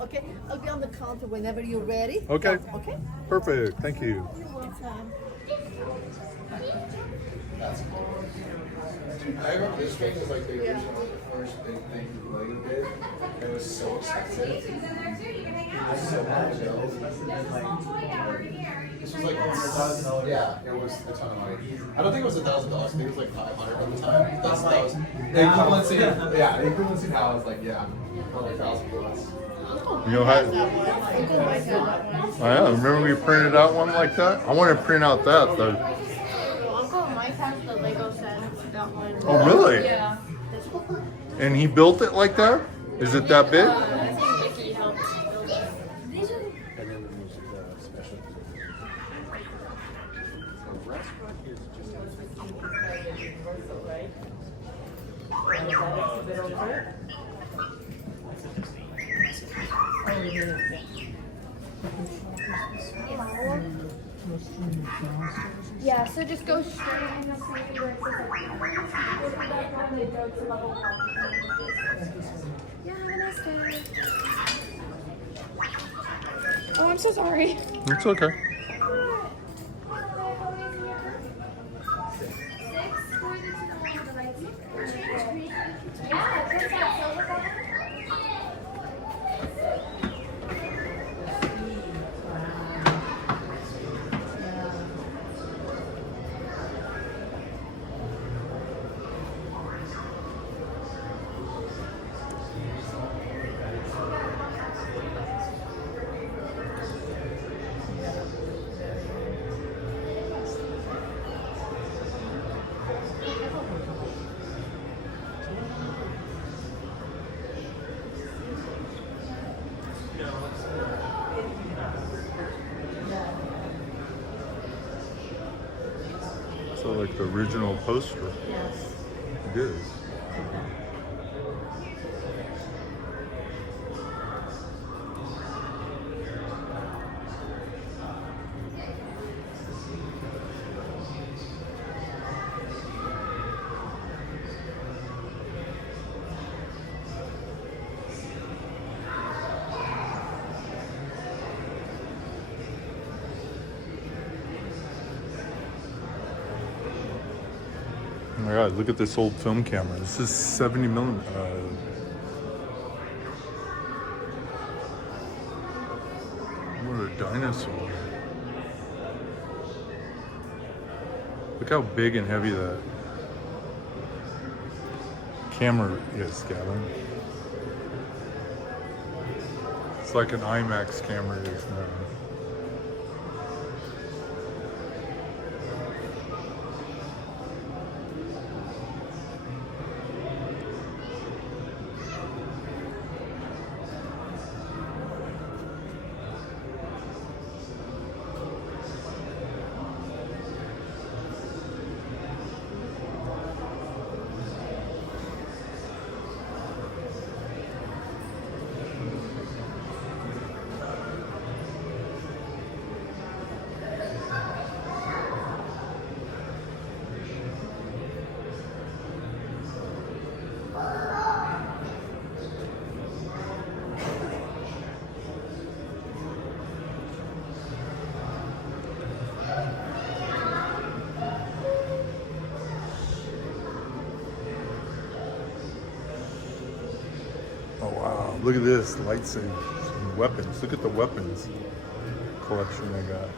Okay, I'll be on the counter whenever you're ready. Okay. Okay. Perfect. Thank you. You're welcome. I remember this thing was like the original first big thing Lego did. It was so expensive. It was so much. This was like $1,000. Yeah, it was a ton of money. I don't think it was $1,000. I think it was like 500 at the time. That was the equivalency. Yeah, the equivalency now is like probably 1,000 plus. You know how? I remember we printed out one like that. I want to print out that though. Uncle Mike has the Lego set. That one. Oh really? Yeah. And he built it like that? Is it that big? I think Mickey helped build it. And then there's special. The restaurant is just. Yeah, so just go straight and you'll see where it says Yeah, have a nice day. Oh, I'm so sorry. It's okay. So like the original poster. Yes. It is. Oh my God, look at this old film camera. This is 70 millimeter. What a dinosaur. Look how big and heavy that camera is, Gavin. It's like an IMAX camera is now. Oh wow, look at this, lightsabers and weapons. Look at the weapons collection they got.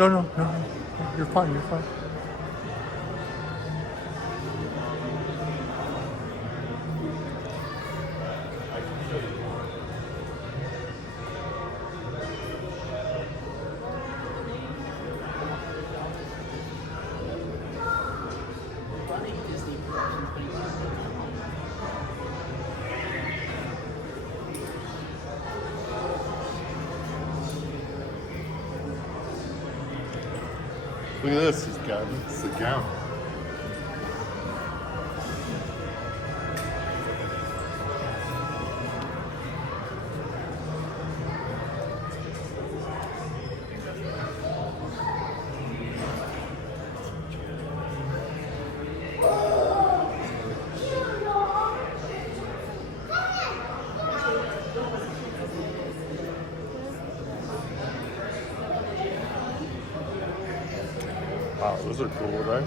No, no, no, no. You're fine. You're fine. Look at this. He's got it's a gown. Wow, those are cool, right?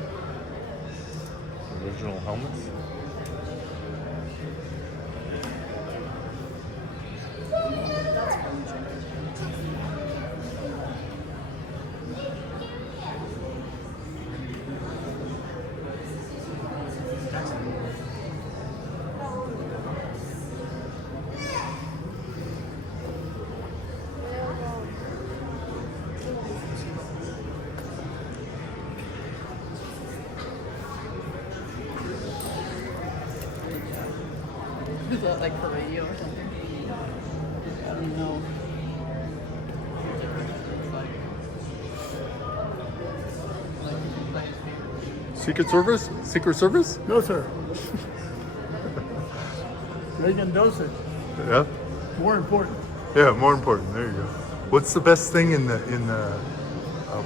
Original helmets. Is that like for radio or something? I don't know. Secret Service? Secret Service? No, sir. Reagan dosage. Yeah. More important. Yeah, more important. There you go. What's the best thing in the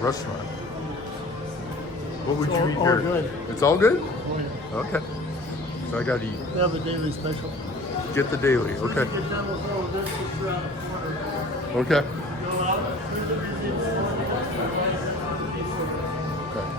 restaurant? What would you All- eat all here? good. It's all good? Oh, yeah. Okay. So I gotta eat. They have a daily special. Get the daily. Okay. Get done with all of this, it's around the corner. Okay. Go out. Okay.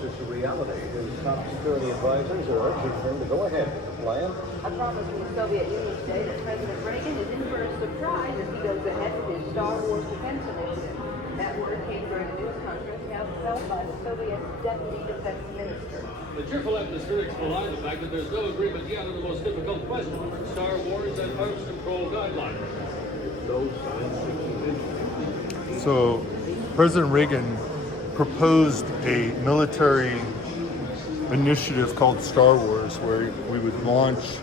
To reality, his top security advisors are urging him to go ahead with the plan. A promise from the Soviet Union today that President Reagan is in for a surprise as he goes ahead with his Star Wars defense initiative. That word came during a news conference now held by the Soviet Deputy Defense Minister. The cheerful atmospherics belie the fact that there's no agreement yet on the most difficult question, Star Wars and arms control guidelines. So, President Reagan proposed a military initiative called Star Wars, where we would launch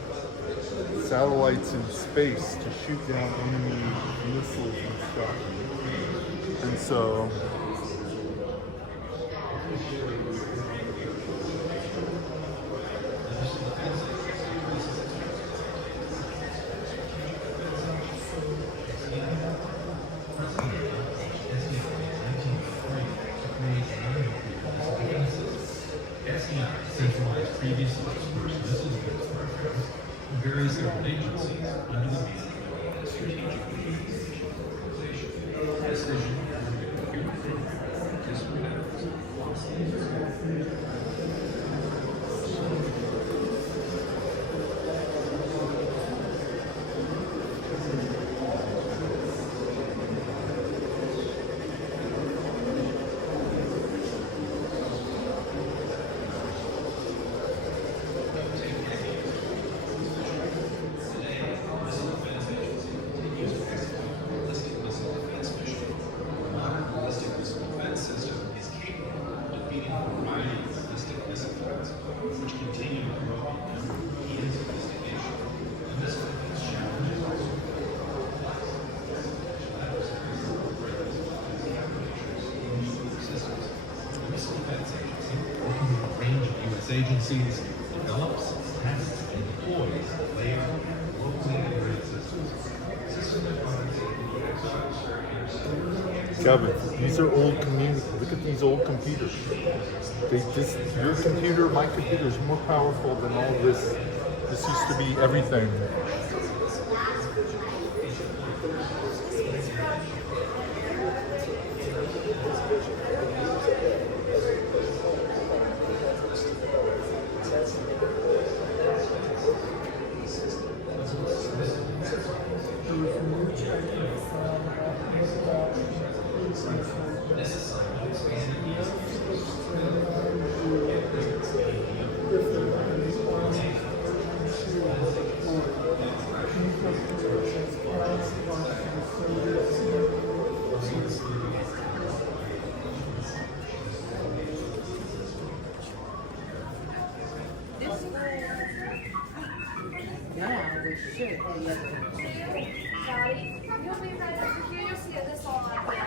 satellites in space to shoot down enemy missiles and stuff. And so, centralized previous personnel programs, various government agencies under the management of the Strategic Communication Organization. This vision has been a procurement program to discipline efforts across the industry. Agencies develops, tests, and deploys layered, locally integrated systems. Kevin, these are old look at these old computers. Your computer, my computer is more powerful than all this. This used to be everything. Yeah, we should. Daddy, you'll be right over here. You'll see this all like that.